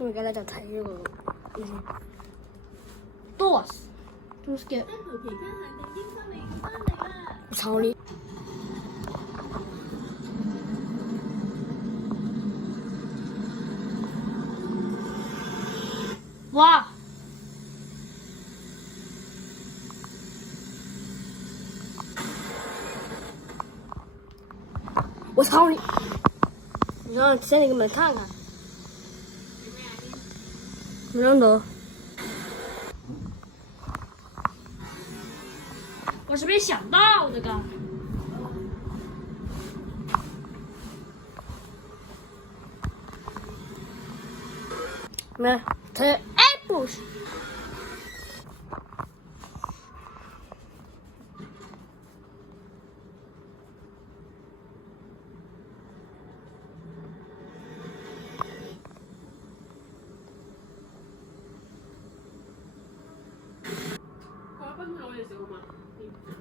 咁而家咧就睇呢個Doors jump scare。我操你！哇！我操你！你让先你给你们看看，没认得。我是没想到这个。来，睇 apples。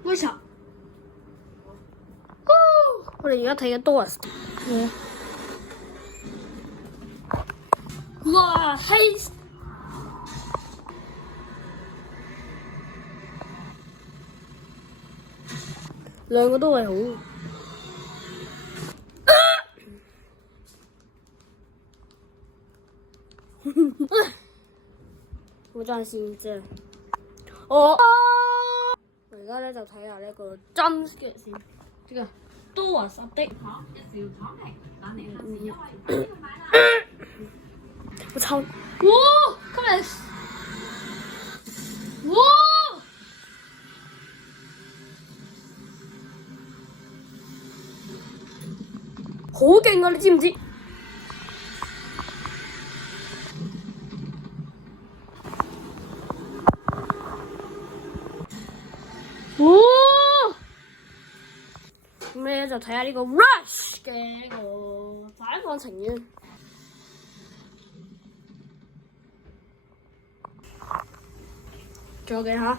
為啥？我哋而家睇嘅 Doors。哇，黑！兩個都係好。我暫時唔知。我而家咧就睇下呢個 jump scare 先，呢個 Doors 的。我操！哇！今日哇！好勁啊！你知唔知？哇！咁咧就睇下呢個 Rush 嘅呢個反放情緣。仲有幾下？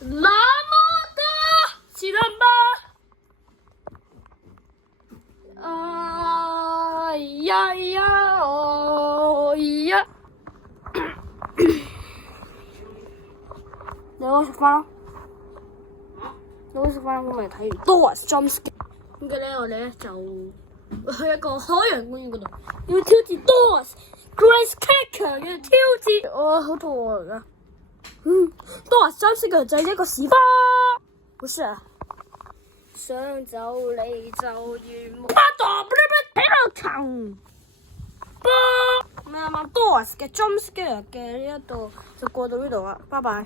那麼多是人吧？哎呀呀哦呀！你攞食飯？你攞食飯，我咪睇 Doors jump scare。咁嘅咧，我哋咧就去一個海洋公園嗰度，要挑戰 Doors Grace Cracker 嘅挑戰。我好肚餓而家。Doors jump scare就係一個屎花，不是啊。想就嚟就完，巴朵睇到長。咁啱啱 Doors 嘅 jump scare 嘅呢一度就過到呢度啦，拜拜。